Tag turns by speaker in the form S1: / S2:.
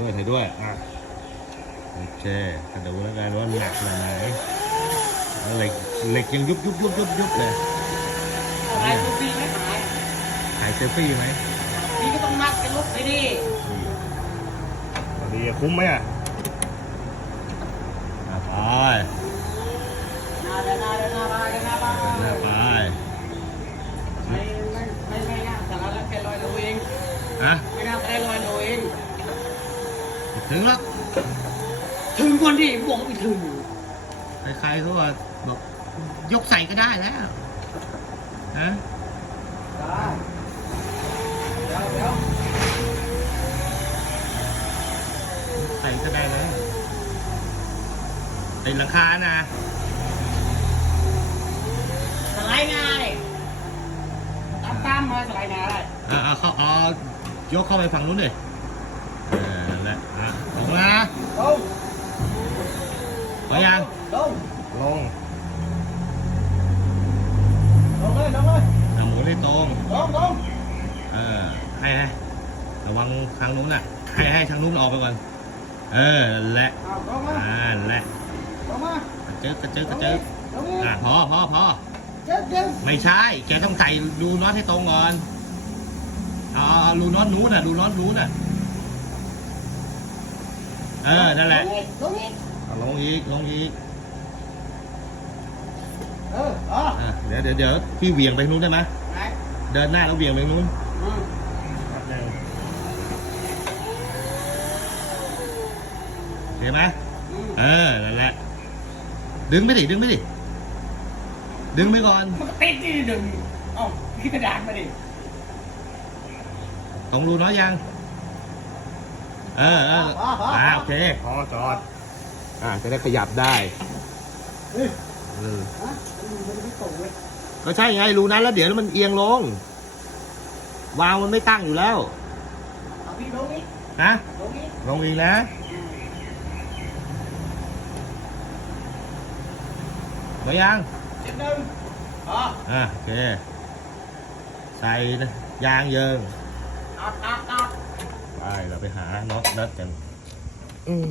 S1: ด้วยถ่ายด้วยอะโอเคก็ดูแล้วกันว่าหนักขนาดไหนเหล็กเหล็กยังยุบยุบยุบยุบยุบเลย
S2: อะไรทุกปีไม่หาย
S1: ถ่ายเซลฟี่ไหม
S2: นี่ก็ต้องนัดกันลุกไปดิ
S1: ดีคุ้มไหมอะอะไป
S2: นาเดินหน้าเดินหน้ามาเดินหน้ามา
S1: หน้าไป
S2: ไม่ไม่ไม่ไม่น่าแต่ละแค่ลอยโลเอง
S1: ฮะ
S2: ไม่น่าได้ลอยโลเอง
S1: ถึงแล้ว
S2: ถึงคนที่บอกไม่ถึง
S1: ใครๆเขาว่าบอกยกใส่ก็ได้แล้วฮะ
S2: ได้เดี๋ยวเดี๋ยว
S1: ใส่ก็ได้แล้วไอ้หลังคานะ
S2: สไลด์งาเลยตามตามมาสไลด์งาได้
S1: อ่าเขาเอายกเข้าไปฝั่งนู้นดิเออนั่น แหละอะออกมา
S2: ลง
S1: พอยัง
S2: ลง
S1: ลง
S2: ลงเลยลงเลย
S1: อะหมุนให้ตรง
S2: ลงลง
S1: เออให้ให้ระวังทางนู้นน่ะ ให้ให้ทางนู้นออกไปก่อน เออนั่นแหละ
S2: เอาลงมา
S1: อ่านั่นแหละ
S2: ลงมาก
S1: ระเจิกกระเจิกกระเจิก
S2: ลงอีก
S1: อะพอพอพอ
S2: เจ็บเจ็บ
S1: ไม่ใช่ แกต้องใส่รูน็อตให้ตรงก่อนเอาเอาเอารูน็อตนู้นน่ะรูน็อตนู้นน่ะ เออนั่นแหละ
S2: ลงอีก
S1: เอาลงอีกลงอีก
S2: เอออ๋อ
S1: อะเดี๋ยวเดี๋ยวเดี๋ยวพี่เหวี่ยงไปนู้นได้ไหม
S2: ไหน
S1: เดินหน้าแล้วเหวี่ยงไปนู้น
S2: อืม
S1: แป๊บนึงเห็นไหม
S2: อืม
S1: เออนั่นแหละ ดึงไปดิดึงไปดิดึงไปก่อน
S2: มันก็ติดนี่ดึงเอ้าพี่กระดานมาดิ
S1: ตรงรูน้อยยัง เออเอออ่าโอเคพอจอด อ่าจะได้ขยับได้
S2: เฮ้ย
S1: เออ
S2: ฮะมันไม่ตรงเลย
S1: ก็ใช่ไงรูนั้นแล้วเดี๋ยวมันเอียงลง วางมันไม่ตั้งอยู่แล้ว
S2: เอาพี่ลงอีก
S1: นะ
S2: ลงอีก
S1: ลงอีกนะหมดยัง
S2: เจ็ดหนึ่งอ๋อ
S1: อ่าโอเค ใส่นะยางเยิง
S2: ตัดตัดตัด
S1: ไป เราไปหาน็อตนัดกัน อืม